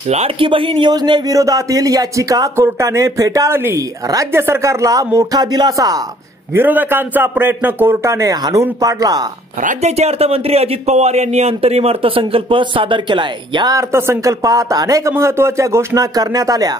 लाडकी बहीण योजनेविरोधातील याचिका कोर्टाने फेटाळली। राज्य सरकारला मोठा दिलासा। विरोधकांचा प्रयत्न कोर्टाने हाणून पाडला। राज्याचे अर्थमंत्री अजित पवार यांनी अंतरिम अर्थसंकल्प सादर केलाय। या अर्थसंकल्पात अनेक महत्त्वाच्या घोषणा करण्यात आल्या।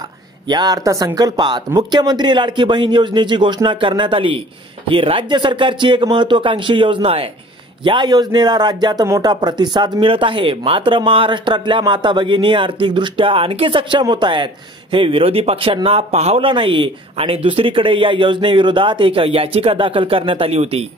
या अर्थसंकल्पात मुख्यमंत्री लाडकी बहीण योजनेची घोषणा करण्यात आली। ही राज्य सरकारची एक महत्त्वाकांक्षी योजना आहे। या योजनेला राज्यात मोठा प्रतिसाद मिळत आहे। मात्र महाराष्ट्रातल्या माता भगिनी आर्थिकदृष्ट्या आणखी सक्षम होत आहेत हे विरोधी पक्षांना पाहवलं नाही आणि दुसरीकडे या योजनेविरोधात एक याचिका दाखल करण्यात आली होती।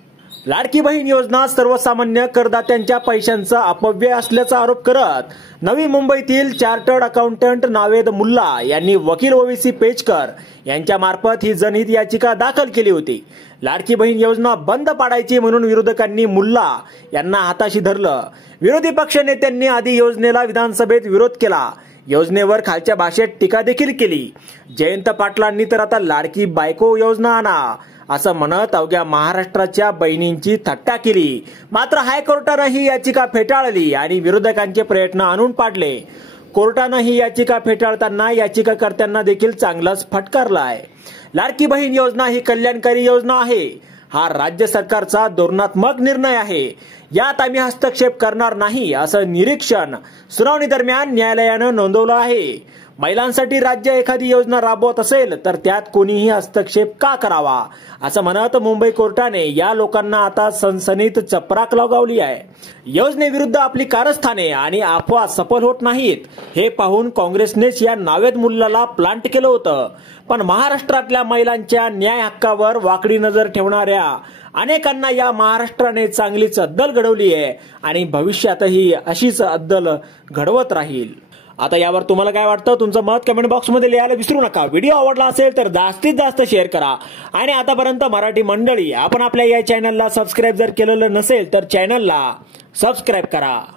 लाडकी बहीण योजना सर्वसामान्य करदात्यांच्या पैशांचा अपव्यय असल्याचा आरोप करत नवी मुंबईतील चार्टर्ड अकाउंटंट नावेद मुल्ला यांनी वकील ओवीसी पेचकर यांच्या मार्फत ही जनहित याचिका दाखल केली होती। लाडकी बहीण योजना बंद पाडायची म्हणून विरोधकांनी मुल्ला यांना हाताशी धरलं। विरोधी पक्षनेत्यांनी आधी योजनेला विधानसभेत विरोध केला। योजनेवर खालच्या भाषेत टीका देखील केली। जयंत पाटलांनी तर आता लाडकी बायको योजना आणा असं म्हणत अवघ्या महाराष्ट्राच्या बहिणींची थट्टा केली। मात्र हायकोर्टाने ही याचिका फेटाळली आणि विरोधकांचे प्रयत्न आणून पाडले। कोर्टाने ही याचिका फेटाळताना याचिकाकर्त्यांना देखील चांगलाच फटकारला आहे। लाडकी बहीण योजना ही कल्याणकारी योजना आहे। हा राज्य सरकारचा धोरणात्मक निर्णय आहे। यात आम्ही हस्तक्षेप करणार नाही असं निरीक्षण सुनावणी दरम्यान न्यायालयानं नोंदवलं आहे। महिलांसाठी राज्य एखादी योजना राबवत असेल तर त्यात कोणीही हस्तक्षेप का करावा असं म्हणत मुंबई कोर्टाने या लोकांना आता सनसनीत चपराक लगावली आहे। योजनेविरुद्ध आपली कारस्थाने आणि अफवा सफल होत नाहीत हे पाहून काँग्रेसनेच या नावेद मुल्लाला प्लांट केलं होतं। पण महाराष्ट्रातल्या महिलांच्या न्याय हक्कावर वाकडी नजर ठेवणाऱ्या अनेकांना या महाराष्ट्राने चांगलीच अद्दल घडवली आहे आणि भविष्यातही अशीच अद्दल घडवत राहील। आता यावर तुम्हाला काय वाटतं तुमचं मत कमेंट बॉक्स मध्ये लिहायला विसरू नका। व्हिडिओ आवडला असेल तर जास्तीत जास्त शेअर करा आणि आतापर्यंत मराठी मंडळी आपण आपल्या या चॅनलला सबस्क्राइब जर केलेलं नसेल तर चॅनलला सबस्क्राइब करा।